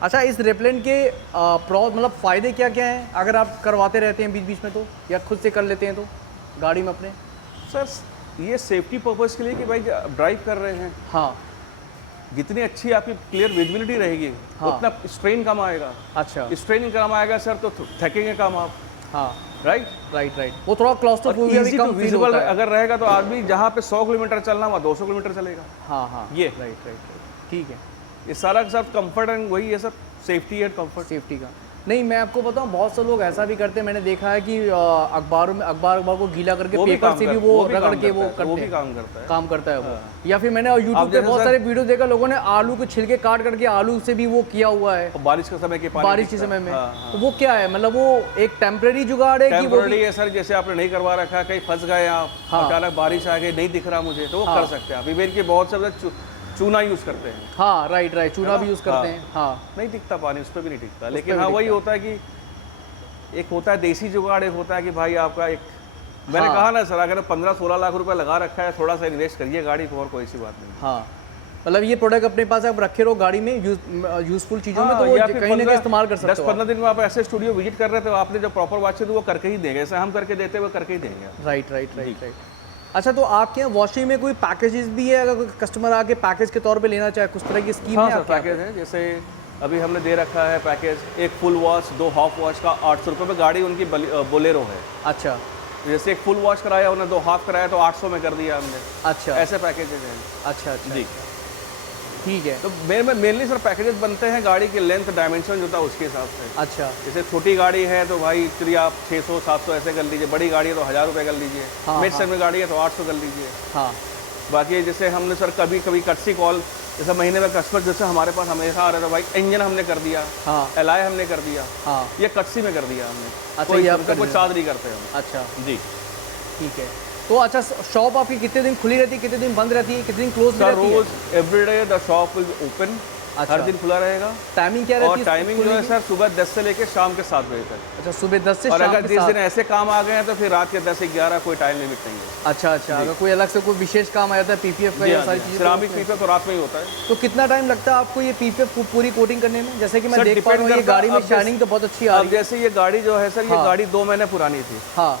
अच्छा, इस रेपेलेंट के मतलब फ़ायदे क्या क्या हैं अगर आप करवाते रहते हैं बीच बीच में, तो या खुद से कर लेते हैं तो गाड़ी में अपने? सर ये सेफ्टी पर्पज़ के लिए कि भाई ड्राइव कर रहे हैं, हाँ, जितनी अच्छी आपकी क्लियर विजिबिलिटी रहेगी, उतना स्ट्रेन कम आएगा। अच्छा, स्ट्रेन कम आएगा सर तो थकेंगे कम आप। हाँ, राइट। वो थोड़ा क्लॉस्ट्रोफोबिया भी कम फील होता है। अगर रहेगा तो आदमी जहाँ पे 100 किलोमीटर चलना वहाँ 200 किलोमीटर चलेगा। हाँ, ये राइट, ठीक है। ये सारा के साथ कंफर्ट एंड वही है sir, safety and comfort. Safety का। नहीं, मैं आपको बताऊं, बहुत से लोग ऐसा भी करते हैं, मैंने देखा है कि अखबारों में अखबार को गीला करके पेपर से भी वो रगड़ के वो करते हैं, काम करता है वो। या फिर मैंने यूट्यूब पे बहुत सारे वीडियो देखा, लोगों ने आलू के छिलके काट करके आलू से भी वो किया हुआ है बारिश के समय के पानी, बारिश के समय में। तो वो क्या है, मतलब वो एक टेम्परेरी जुगाड़ है कि वो है सर? जैसे आपने नहीं करवा रखा, कहीं फंस गए आप, अचानक बारिश आ गई, नहीं दिख रहा मुझे, तो वो कर सकते हैं आप। इवन के बहुत से चूना यूज करते हैं। हाँ, राइट, चूना भी यूज करते हैं। हाँ, नहीं दिखता पानी, उस पर भी नहीं दिखता। लेकिन हाँ, वही होता है कि एक होता है देसी जुगाड़, एक होता है कि भाई आपका एक, मैंने कहा ना सर, अगर 15-16 लाख रुपए लगा रखा है, थोड़ा सा इन्वेस्ट करिए गाड़ी को, और कोई सी बात नहीं। हाँ, मतलब ये प्रोडक्ट अपने पास आप रखे रहो गाड़ी में, यूजफुल चीज़ों में, तो वो कहीं ना कहीं इस्तेमाल कर सकते हो। 10-15 दिन में आप ऐसे स्टूडियो विजिट कर रहे थे, आपने जब प्रॉपर वॉच तो वो करके ही देंगे, ऐसा हम करके देते वो करके ही देंगे। राइट। अच्छा, तो आपके यहाँ वॉशिंग में कोई पैकेजेस भी है, अगर कस्टमर आके पैकेज के तौर पे लेना चाहे, कुछ तरह की स्कीम है? पैकेज है, जैसे अभी हमने दे रखा है पैकेज, एक फुल वॉश 2 हाफ वॉश का 800 रुपये में, गाड़ी उनकी बोलेरो है। अच्छा, जैसे एक फुल वॉश कराया उन्हें, 2 हाफ कराया तो 800 में कर दिया हमने। अच्छा, ऐसे पैकेजेज हैं। अच्छा जी, ठीक है। तो मेनली सर पैकेजेस बनते हैं गाड़ी के लेंथ डायमेंशन जो था उसके हिसाब से। अच्छा, जैसे छोटी गाड़ी है तो भाई चलिए आप 600-700 ऐसे कर लीजिए, बड़ी गाड़ी है तो 1000 रुपये कर लीजिए, मिड साइज में गाड़ी है तो 800 कर लीजिए। हाँ, बाकी जैसे हमने सर कभी कभी कटसी कॉल, जैसे महीने में कस्टमर जैसे हमारे पास हमेशा आ रहा था, भाई इंजन हमने कर दिया, एलआई हमने कर दिया, ये कटसी में कर दिया हमने। अच्छा, ये आप कोई चार्ज नहीं करते हम। अच्छा जी, ठीक है। तो अच्छा, शॉप आपकी कितने दिन खुली रहती है, कितने दिन बंद रहती है, कितने दिन क्लोज रहती है? रोज everyday the shop will open. हर दिन खुला रहेगा। टाइमिंग क्या रहती है? और टाइमिंग जो है सर सुबह 10 से लेकर शाम के 7 बजे तक। अच्छा, सुबह 10 से और शाम के 7। अगर जिस दिन ऐसे काम आ गए हैं तो फिर रात के 10 से 11, कोई टाइम लिमिट नहीं है। अच्छा, अगर कोई अलग से कोई विशेष काम आ जाता है पीपीएफ का या सारी चीजें, सिरामिक पीपीएफ तो रात में ही होता है। तो कितना टाइम लगता है आपको ये पीपीएफ पूरी कोटिंग करने में? जैसे कि मैं देख पा रहा हूँ ये गाड़ी में शाइनिंग तो बहुत अच्छी आ रही है। जैसे ये गाड़ी जो है सर, ये गाड़ी 2 महीने पुरानी थी। हाँ,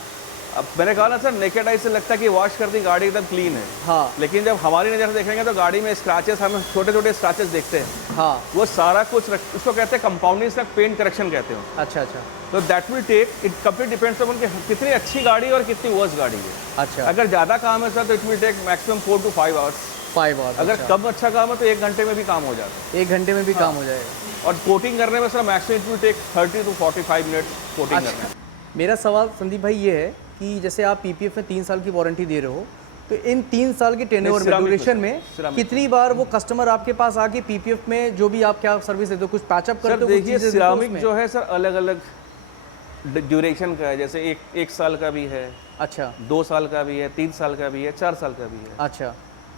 अब मैंने कहा ना सर, नेकेड आई से लगता है कि वॉश कर दी गाड़ी एकदम क्लीन है। हाँ, लेकिन जब हमारी नज़र से देखेंगे तो गाड़ी में स्क्रैचेस, हम छोटे छोटे स्क्रैचेस देखते हैं। हाँ, वो सारा कुछ उसको कहते हैं कंपाउंडिंग से पेंट करेक्शन कहते हैं। अच्छा, तो that will take, it complete depends on कि कितनी अच्छी गाड़ी और कितनी वर्स गाड़ी है। अच्छा, अगर ज़्यादा काम है सर तो it will take maximum 4 to 5 hours. 5 hours. अगर कम अच्छा काम है तो 1 घंटे में भी काम हो जाता है। 1 घंटे में भी काम हो जाएगा। और कोटिंग करने में sir maximum it will take 30 to 45 minutes coating करने में। मेरा सवाल संदीप भाई ये है कि जैसे आप पीपीएफ में 3 साल की वारंटी दे रहे हो, तो इन 3 साल के टेन्योर में, ड्यूरेशन में कितनी बार वो कस्टमर आपके पास आके पीपीएफ में जो भी आप क्या सर्विस देते हो, कुछ पैचअप करते हो? देखिए, सिरामिक जो है सर अलग अलग ड्यूरेशन का है, जैसे 1 साल का भी है, अच्छा, 2 साल का भी है, 3 साल का भी है, 4 साल का भी है। अच्छा,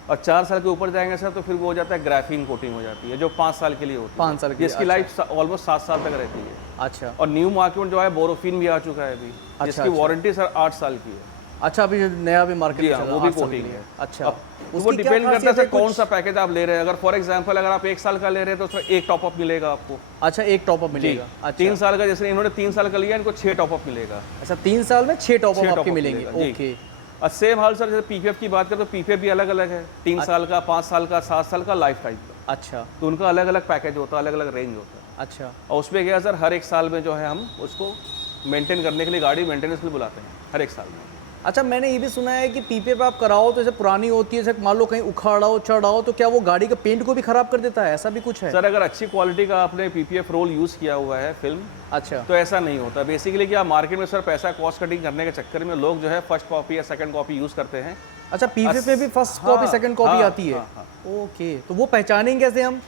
और 4 साल के ऊपर जाएंगे सर तो फिर वो हो जाता है ग्राफीन कोटिंग हो जाती है, जो 5 साल के लिए होती है। 5 साल की, जिसकी लाइफ ऑलमोस्ट 7 साल तक रहती है। अच्छा, और न्यू मार्केट में जो है बोरोफिन भी आ चुका है अभी, जिसकी वारंटी सर 8 साल की है। अच्छा, अभी नया भी मार्केट में चला, वो भी कोटिंग है। अच्छा, वो डिपेंड करता है कौन सा पैकेज आप ले रहे हैं। अगर फॉर एग्जांपल अगर आप 1 साल का ले रहे हैं तो उसमें 1 टॉपअप मिलेगा आपको। अच्छा, 1 टॉपअप मिलेगा। अच्छा, 3 साल का, जैसे इन्होंने 3 साल का लिया, इनको 6 टॉपअप मिलेगा। अच्छा, 3 साल में 6 टॉपअप आपके मिलेंगे। ओके। और सेम हाल सर, जैसे पीपीएफ की बात करें तो पीपीएफ भी अलग अलग है, 3 साल का, 5 साल का, 7 साल का, लाइफ टाइम का। अच्छा, तो उनका अलग अलग पैकेज होता है, अलग अलग रेंज होता है। अच्छा, और उसमें क्या सर, हर 1 साल में जो है हम उसको मेंटेन करने के लिए गाड़ी मेंटेनेंस के लिए बुलाते हैं हर 1 साल में। अच्छा, मैंने ये भी सुना है कि पीपीएफ आप कराओ तो जैसे पुरानी होती है, जैसे मान लो कहीं उखाड़ा हो, चढ़ा हो, तो क्या वो गाड़ी का पेंट को भी खराब कर देता है? ऐसा भी कुछ है? सर अगर अच्छी क्वालिटी का आपने पीपीएफ रोल यूज़ किया हुआ है, फिल्म, अच्छा, तो ऐसा नहीं होता। बेसिकली क्या मार्केट में सर पैसा कॉस्ट कटिंग करने के चक्कर में लोग जो है फर्स्ट कॉपी या सेकंड कॉपी यूज़ करते हैं। अच्छा, पीपीएफ में भी फर्स्ट कॉपी सेकंड कॉपी आती है? ओके, तो वो पहचानेंगे कैसे हम?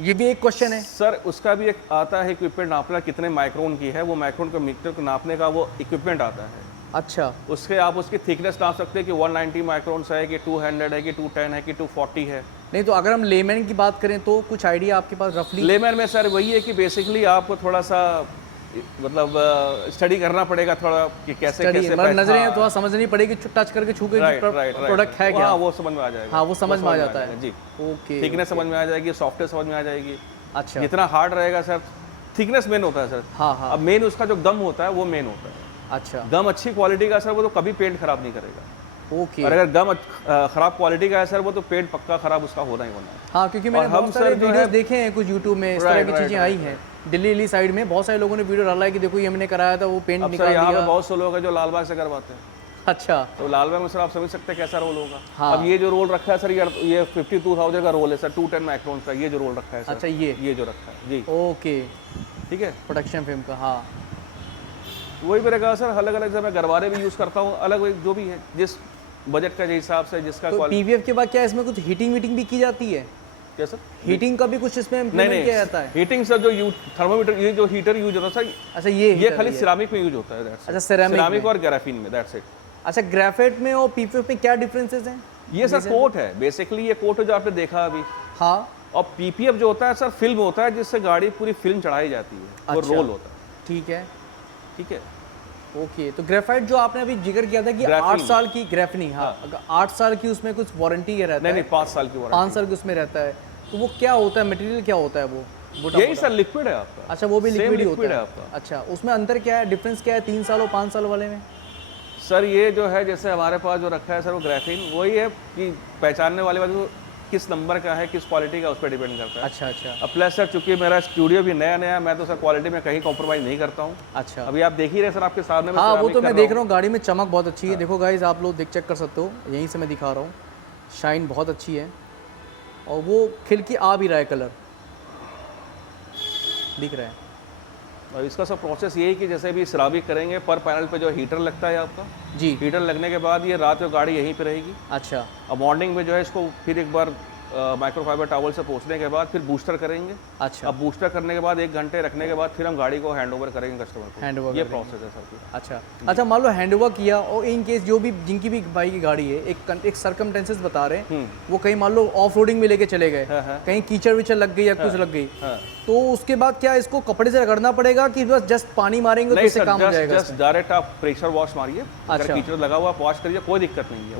ये भी एक क्वेश्चन है सर। उसका भी एक आता है इक्विपमेंट नापना, कितने माइक्रोन की है, वो माइक्रोन का मीटर को नापने का वो इक्विपमेंट आता है। अच्छा, उसके आप उसकी थिकनेस नाप सकते हैं कि 190 माइक्रोन्स है कि 200 है कि 210 है कि 240 है। नहीं तो अगर हम लेमैन की बात करें तो कुछ आइडिया आपके पास रफली? लेमैन में सर वही है कि बेसिकली आपको थोड़ा सा मतलब स्टडी करना पड़ेगा थोड़ा कि कैसे नजरें थोड़ा समझनी पड़ेगी, टच करके छू के प्रोडक्ट है क्या, वो समझ में आ जाएगा। हाँ, वो समझ में आ जाता है जी। ओके, थिकनेस समझ में आ जाएगी, सॉफ्टवेयर समझ में आ जाएगी। अच्छा, जितना हार्ड रहेगा सर, थिकनेस मेन होता है सर। हाँ, हाँ। अब मेन उसका जो गम होता है वो मेन होता है। अच्छा, गम अच्छी क्वालिटी का सर वो तो कभी पेंट खराब नहीं करेगा। ओके। और अगर गम खराब क्वालिटी का है सर, वो तो पेंट पक्का खराब उसका होना ही होना है। हाँ, क्योंकि मैंने बहुत सारे वीडियोस देखे हैं कुछ यूट्यूब में, इस तरह की चीजें आई हैं। दिल्ली साइड में बहुत सारे लोगों ने वीडियो डाला है कि देखो ये हमने कराया था, वो पेंट निकाल दिया। यहाँ पे बहुत से लोग हैं जो लालबाग से करवाते हैं। अच्छा, तो लालबाग में सर आप समझ सकते हैं कैसा रोल होगा। हाँ। अब ये जो रोल रखा है सर, ये 52,000 का रोल है सर, 210 माइक्रोन का ये जो रोल रखा है सर। अच्छा, ये जो रखा है जी। ओके, ठीक है, प्रोटेक्शन फिल्म का, हाँ। वही मैंने कहा सर, अलग अलग जब मैं गरबारे भी यूज़ करता हूँ, अलग जो भी है जिस बजट का हिसाब से जिसका तो पीवीएफ के बाद क्या इसमें कुछ हीटिंग वीटिंग भी की जाती है? क्या सर? हीटिंग का भी कुछ इसमें इम्प्लीमेंट किया जाता है? हीटिंग सर जो थर्मोमीटर, ये जो हीटर यूज होता है सर, अच्छा ये खाली सिरामिक में यूज होता है। अच्छा, सिरामिक और ग्राफीन में, दैट्स इट। अच्छा, ग्रेफाइट में और पीवीएफ में क्या डिफरेंसेस हैं? ये सर कोट है बेसिकली, ये कोट है जो आपने देखा अभी। हाँ। और पीपीएफ जो होता है सर फिल्म होता है, जिससे गाड़ी पूरी फिल्म चढ़ाई जाती है, वो रोल होता है। ठीक है, ठीक है, ओके। तो ग्रेफाइट जो आपने अभी जिक्र किया था कि 8 साल की ग्रेफनी, हाँ, 8 साल की उसमें कुछ वारंटी है रहता है? नहीं 5 साल की वारंटी। 5 साल की उसमें रहता है। तो वो क्या होता है, मटेरियल क्या होता है वो? यही सर लिक्विड है आपका। अच्छा, वो भी लिक्विड ही होता है आपका। अच्छा, उसमें अंतर क्या है, डिफरेंस क्या है 3 साल और 5 साल वाले में? सर ये जो है, जैसे हमारे पास जो रखा है सर वो ग्राफीन, वही है कि पहचानने वाली बात वो किस नंबर का है, किस क्वालिटी का, उस पर डिपेंड करता है। अच्छा अच्छा। अब प्लस सर चूंकि मेरा स्टूडियो भी नया नया, मैं तो सर क्वालिटी में कहीं कॉम्प्रोमाइज़ नहीं करता हूँ। अच्छा, अभी आप देख ही रहे सर आपके सामने। हाँ, वो तो मैं देख रहा हूँ, गाड़ी में चमक बहुत अच्छी है। देखो गाइस, आप लोग चेक कर सकते हो, यहीं से मैं दिखा रहा हूँ, शाइन बहुत अच्छी है और वो खिल के आ भी रहा है, कलर दिख रहा है। और इसका सब प्रोसेस यही कि जैसे भी सिरामिक करेंगे, पर पैनल पे जो हीटर लगता है आपका जी, हीटर लगने के बाद ये रात को गाड़ी यहीं पे रहेगी। अच्छा, अब मॉर्निंग में जो है इसको फिर एक बार माइक्रोफाइबर टॉवल से पोंछने के बाद फिर बूस्टर करेंगे। अच्छा, अब बूस्टर करने के बाद 1 घंटे रखने के बाद फिर हम गाड़ी को हैंड ओवर करेंगे कस्टमर को। हैंड ओवर ये प्रोसेस है सर पूरा। अच्छा अच्छा, मान लो हैंड ओवर किया और इन केस जो भी जिनकी भी भाई की गाड़ी है, एक सर्कमटेंसेस बता रहे हैं, वो कहीं मान लो ऑफ रोडिंग में लेके चले गए, कहीं कीचड़ विचड़ लग गई या कुछ लग गई, तो उसके बाद क्या इसको कपड़े से रगड़ना पड़ेगा कि बस जस्ट पानी मारेंगे तो इससे काम हो जाएगा? जस्ट डायरेक्ट आप प्रेशर वॉश मारिए, अगर कीचड़ लगा हुआ वॉश करिए, कोई दिक्कत नहीं है।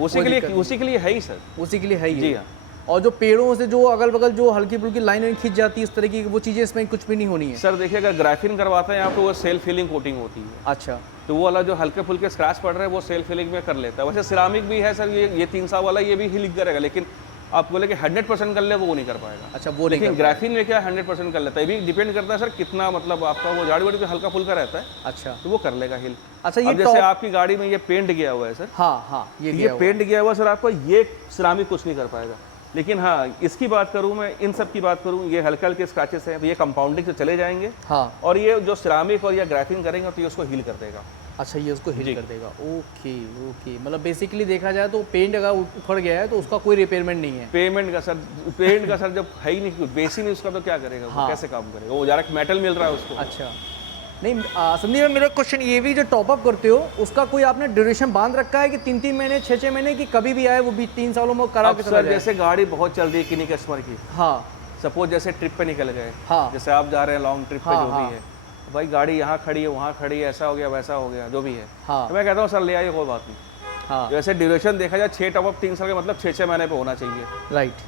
उसी के लिए है ही सर, उसी के लिए है ही। जी हाँ। और जो पेड़ों से जो अगल बगल जो हल्की फुल्की लाइन खींच जाती है, इस तरह की वो चीज़ें इसमें कुछ भी नहीं होनी है सर। देखिए, अगर ग्राफीन करवाते हैं आप तो वो सेल्फ फिलिंग कोटिंग होती है। अच्छा, तो वो वाला जो हल्के फुल्के स्क्रैच पड़ रहे हैं वो सेल्फ फिलिंग में कर लेता है। वैसे सिरामिक भी है सर, ये 3 साल वाला, ये भी हीलिंग करेगा, लेकिन आप बोले कि 100% कर ले, वो नहीं कर पाएगा। अच्छा, वो लेकिन ग्राफीन में क्या 100% कर लेता है। ये भी डिपेंड करता है सर कितना, मतलब आपका वो झाड़ी वाड़ी तो हल्का फुल्का रहता है। अच्छा, तो वो कर लेगा हिल। अच्छा, ये जैसे आपकी गाड़ी में ये पेंट गया हुआ है सर। हाँ हाँ, ये पेंट गया हुआ सर, आपको ये सिरामिक कुछ नहीं कर पाएगा। लेकिन हाँ, इसकी बात करूँ मैं, इन सब की बात करूँ, ये हल्के हल्के स्क्रैचेस हैं, ये कंपाउंडिंग से चले जाएंगे। हाँ, और ये जो सिरामिक और या ग्राफीन करेंगे तो ये उसको हील कर देगा। अच्छा, ये उसको हिल कर देगा। ओके ओके, मतलब बेसिकली देखा जाए तो पेंट अगर उखड़ गया है तो उसका कोई रिपेयरमेंट नहीं है। पेंट का सर जब है ही नहीं, बेस ही नहीं उसका, तो क्या करेगा? हाँ। वो कैसे काम करेगा? वो डायरेक्ट मेटल मिल रहा है उसको। अच्छा, नहीं संदीप, मेरा क्वेश्चन ये भी, जो टॉपअप करते हो उसका कोई आपने ड्यूरेशन बांध रखा है कि 3-3 महीने 6-6 महीने की, कभी भी आए वो भी 3 सालों में करा के चला जाए? जैसे गाड़ी बहुत चल रही है किन्हीं कस्टमर की, हाँ, सपोज जैसे ट्रिप पे निकल गए, हाँ, जैसे आप जा रहे हैं लॉन्ग ट्रिप पे, हाँ, जो हाँ, भी है, भाई गाड़ी यहाँ खड़ी है, वहाँ खड़ी है, ऐसा हो गया वैसा हो गया, जो भी है, हाँ, तो मैं कहता हूँ सर ले आइए, कोई बात नहीं। हाँ, वैसे ड्यूरेशन देखा जाए 6 टॉपअप 3 साल का मतलब 6-6 महीने पे होना चाहिए।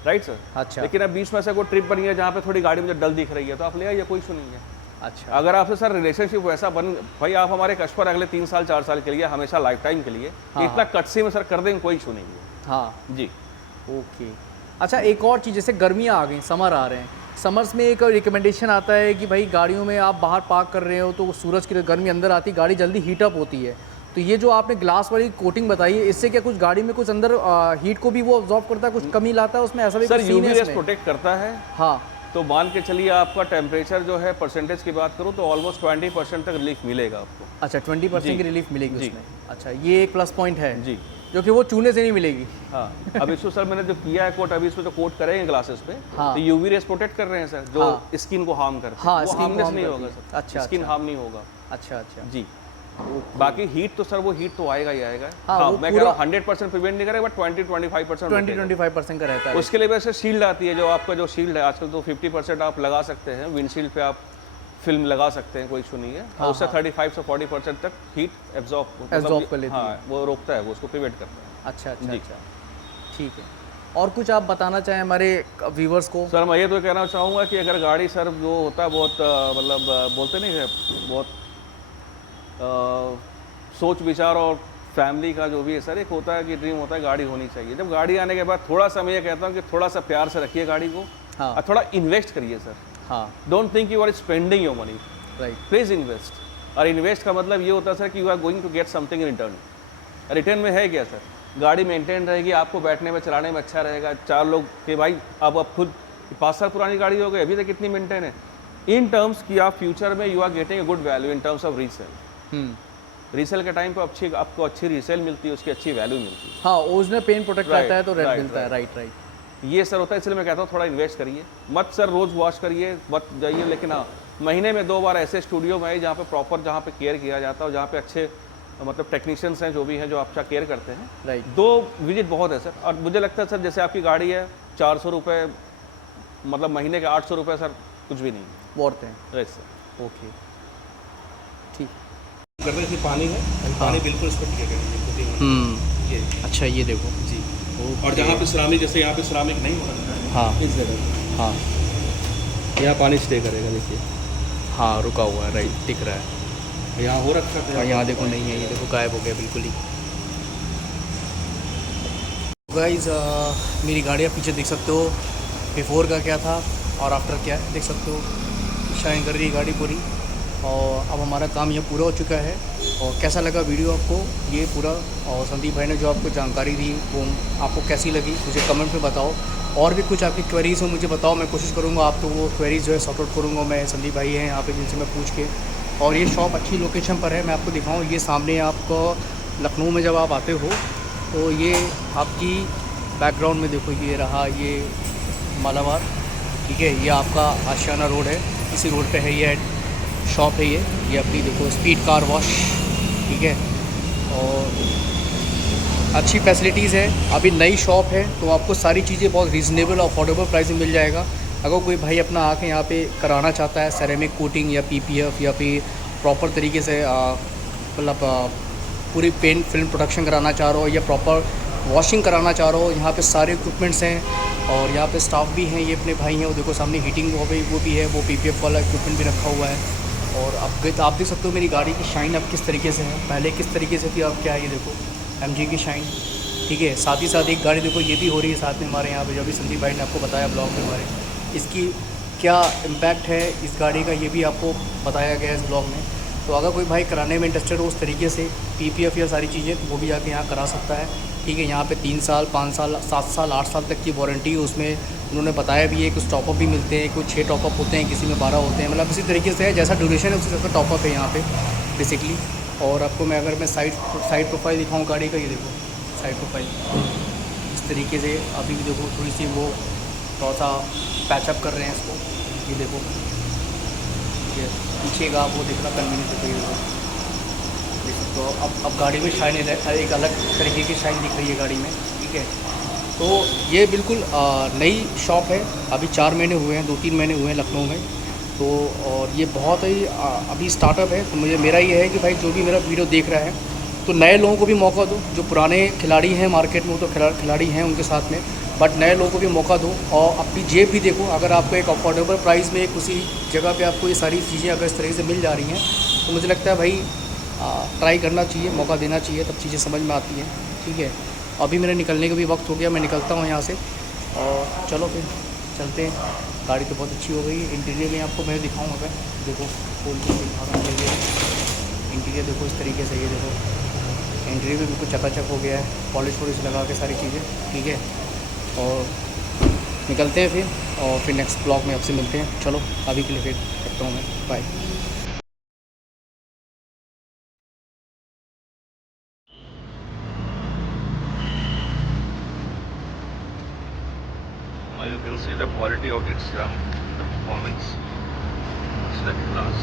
Right sir. अच्छा, लेकिन अब बीच में से कोई ट्रिप बनी है जहाँ पे थोड़ी गाड़ी मुझे डल दिख रही है, तो आप ले आइए, कोई इशू नहीं है। अच्छा, अगर आपसे सर रिलेशनशिप वैसा बन, भाई आप हमारे कस्टमर अगले 3 साल 4 साल के लिए, हमेशा लाइफ टाइम के लिए, इतना कटसी में सर कर देंगे, कोई इशू नहीं है। हाँ जी, ओके। अच्छा, एक और चीज़, जैसे गर्मियाँ आ गई, समर आ रहे हैं, समर्स में एक रिकमेंडेशन आता है कि भाई गाड़ियों में आप बाहर पार्क कर रहे हो तो सूरज की गर्मी अंदर आती, गाड़ी जल्दी हीटअप होती है, तो ये जो आपने ग्लास वाली कोटिंग बताई है, इससे क्या कुछ गाड़ी में कुछ अंदर हीट को भी वो ऑब्जॉर्व करता है, कुछ कमी लाता है उसमें, ऐसा भी सर कुछ यूवी रेस प्रोटेक्ट करता है। हाँ, तो मान के चलिए आपका टेम्परेचर जो है, परसेंटेज की बात करूँ तो ऑलमोस्ट 20% तक रिलीफ मिलेगा आपको। अच्छा, 20% की रिलीफ मिलेगी उसमें। अच्छा, ये एक प्लस पॉइंट है जी, जो कि वो चूने से नहीं मिलेगी। हाँ, अब इसको सर मैंने जो किया है कोट, अभी इसमें तो कोट करेंगे ग्लासेस पे, हाँ, तो यूवी रेस प्रोटेक्ट कर रहे हैं सर, जो स्किन को हार्म करते हैं। हाँ, वो हार्मनेस नहीं होगा सर। अच्छा, स्किन हार्म नहीं होगा। अच्छा अच्छा जी, बाकी हीट तो सर वो हीट तो आएगा ही आएगा। हाँ, मैं कह रहा हूँ 100% प्रिवेंट नहीं करेगा, बट 20-25% का रहता है। उसके लिए वैसे शील्ड आती है, जो आपका जो शील्ड है आजकल तो 50% आप लगा सकते हैं, विंडशील्ड पे आप फिल्म लगा सकते हैं, कोई इशू नहीं है। हाँ, उससे 35 से 40% तक हीट एब्जॉर्ब कर लेती है। हाँ, वो रोकता है, वो उसको प्रिवेंट करता है। अच्छा अच्छा अच्छा, ठीक है। और कुछ आप बताना चाहें हमारे व्यूवर्स को? सर मैं ये तो कहना चाहूँगा कि अगर गाड़ी सर जो होता है बहुत मतलब बोलते नहीं है, बहुत सोच विचार और फैमिली का जो भी है सर, एक होता है कि ड्रीम होता है गाड़ी होनी चाहिए। जब गाड़ी आने के बाद थोड़ा सा मैं ये कहता हूँ कि थोड़ा सा प्यार से रखिए गाड़ी को। हाँ, और थोड़ा इन्वेस्ट करिए सर। हाँ, don't think you are spending your money, right, please invest. और इन्वेस्ट का मतलब ये होता है सर कि you are going to get something in return. Return में है क्या सर? गाड़ी मेंटेन रहेगी, आपको बैठने में चलाने में अच्छा रहेगा। 4 लोग के भाई, अब खुद 5 साल पुरानी गाड़ी हो गई, अभी तक कितनी मेंटेन है, इन टर्म्स कि आप फ्यूचर में you are getting a good value in terms of resale. Resale के टाइम पे आपको अच्छी रीसेल मिलती है, उसकी अच्छी वैल्यू मिलती है। हाँ, ओरिजिनल पेन प्रोटेक्ट Right, आता है तो रेट right, मिलता है। right. Right right. ये सर होता है, इसलिए मैं कहता हूँ थोड़ा इन्वेस्ट करिए, मत सर रोज़ वॉश करिए, मत जाइए, लेकिन हाँ महीने में 2 बार ऐसे स्टूडियो में आइए जहाँ पे प्रॉपर, जहाँ पे केयर किया जाता है और जहाँ पे अच्छे मतलब टेक्नीशियंस हैं जो भी हैं जो आपका केयर करते हैं। राइट। 2 विजिट बहुत है सर। और मुझे लगता है सर जैसे आपकी गाड़ी है 400 रुपये, मतलब महीने के 800 रुपये सर कुछ भी नहीं है। वर्थ है। Right sir. ओके, ठीक। करने से पानी है, पानी बिल्कुल इस पर टिके करेंगे। ये अच्छा, ये देखो जी। और जहाँ पे सिरामिक, जैसे यहाँ पे सिरामिक नहीं हो रहा है, हाँ इस जगह हाँ यहाँ पानी स्टे करेगा। देखिए हाँ, रुका हुआ है। राइट, दिख रहा है। यहाँ हो रखा था, और यहाँ देखो नहीं है, ये देखो गायब हो गया बिल्कुल ही। गाइस, मेरी गाड़ी आप पीछे देख सकते हो, बिफोर का क्या था और आफ्टर क्या है, देख सकते हो। शाइन कर रही है गाड़ी पूरी। और अब हमारा काम यह पूरा हो चुका है। और कैसा लगा वीडियो आपको ये पूरा, और संदीप भाई ने जो आपको जानकारी दी वो आपको कैसी लगी मुझे कमेंट में बताओ। और भी कुछ आपकी क्वेरीज हो मुझे बताओ, मैं कोशिश करूँगा आप तो वो क्वेरीज जो है सॉर्ट आउट करूँगा मैं। संदीप भाई हैं यहाँ पे जिनसे मैं पूछ के। और ये शॉप अच्छी लोकेशन पर है, मैं आपको दिखाऊँ। ये सामने आपको लखनऊ में जब आप आते हो तो ये आपकी बैकग्राउंड में देखो, ये रहा ये मालाबार, ठीक है। ये आपका आशियाना रोड है, इसी रोड पे है ये शॉप है। ये अपनी देखो स्पीड कार वॉश, ठीक है। और अच्छी फैसिलिटीज़ है, अभी नई शॉप है तो आपको सारी चीज़ें बहुत रीज़नेबल और अफोर्डेबल प्राइस में मिल जाएगा। अगर कोई भाई अपना आके यहाँ पे कराना चाहता है सेरेमिक कोटिंग या पीपीएफ या फिर प्रॉपर तरीके से मतलब पूरी पेंट फिल्म प्रोडक्शन कराना चाह रहे हो या प्रॉपर वॉशिंग कराना चाह रहे हो, यहाँ पे सारे इक्विपमेंट्स हैं। और यहाँ पे स्टाफ भी हैं, ये अपने भाई हैं, वो देखो सामने हीटिंग हो गई वो भी है, वो पीपीएफ वाला इक्विपमेंट भी रखा हुआ है। और अब आप देख सकते हो मेरी गाड़ी की शाइन अब किस तरीके से है, पहले किस तरीके से थी, अब क्या है ये देखो एमजी की शाइन, ठीक है। साथ ही साथ एक गाड़ी देखो ये भी हो रही है साथ में हमारे यहाँ पे, जो भी संदीप भाई ने आपको बताया ब्लॉग में हमारे, इसकी क्या इम्पैक्ट है इस गाड़ी का ये भी आपको बताया गया है इस ब्लॉग में। तो अगर कोई भाई कराने में इंटरेस्टेड हो उस तरीके से पीपीएफ या सारी चीज़ें, तो वो भी जाके यहाँ करा सकता है, ठीक है। यहाँ पे 3 साल 5 साल 7 साल 8 साल तक की वारंटी है, उसमें उन्होंने बताया भी है कुछ टॉपअप भी मिलते हैं, कुछ 6 टॉपअप होते हैं, किसी में 12 होते हैं, मतलब इसी तरीके से है, जैसा ड्यूरेशन है उसी तरह का टॉपअप है यहाँ पे बेसिकली। और आपको मैं अगर मैं साइड प्रोफाइल दिखाऊँ गाड़ी का, ये देखो साइड प्रोफाइल इस तरीके से अभी भी देखो थोड़ी सी वो थोड़ा सा पैचअप कर रहे हैं इसको, ये देखो ये पीछे का वो देखना कन्वीनियंस है, तो ये देखो देख सकते हो। अब गाड़ी में शाइन एक अलग तरीके की शाइन दिख रही है गाड़ी में, ठीक है। तो ये बिल्कुल नई शॉप है, अभी 4 महीने हुए हैं, 2-3 महीने हुए हैं लखनऊ में। तो और ये बहुत ही अभी स्टार्टअप है। तो मुझे मेरा ये है कि भाई जो भी मेरा वीडियो देख रहा है तो नए लोगों को भी मौका दो, जो पुराने खिलाड़ी हैं मार्केट में वो तो खिलाड़ी हैं उनके साथ में, बट नए लोगों को भी मौका दो। और अपनी जेब भी देखो, अगर आपको एक अफोर्डेबल प्राइस में उसी जगह पे आपको ये सारी चीज़ें अगर इस तरीके से मिल जा रही हैं तो मुझे लगता है भाई ट्राई करना चाहिए, मौका देना चाहिए, तब चीज़ें समझ में आती हैं, ठीक है। अभी मेरे निकलने का भी वक्त हो गया, मैं निकलता हूँ यहाँ से। और चलो फिर चलते हैं। गाड़ी तो बहुत अच्छी हो गई है, इंटीरियर में आपको मैं दिखाऊँगा। मैं देखो खोल के दिखा रहा हूँ, इंटीरियर देखो इस तरीके से, ये देखो इंटीरियर में बिल्कुल चकाचक हो गया है, पॉलिश वॉलिश लगा के सारी चीज़ें, ठीक है। और निकलते हैं फिर, और फिर नेक्स्ट ब्लॉग में आपसे मिलते हैं। चलो अभी के लिए फिर रखता हूँ मैं, bye. You can see the quality of its the performance. It's like glass.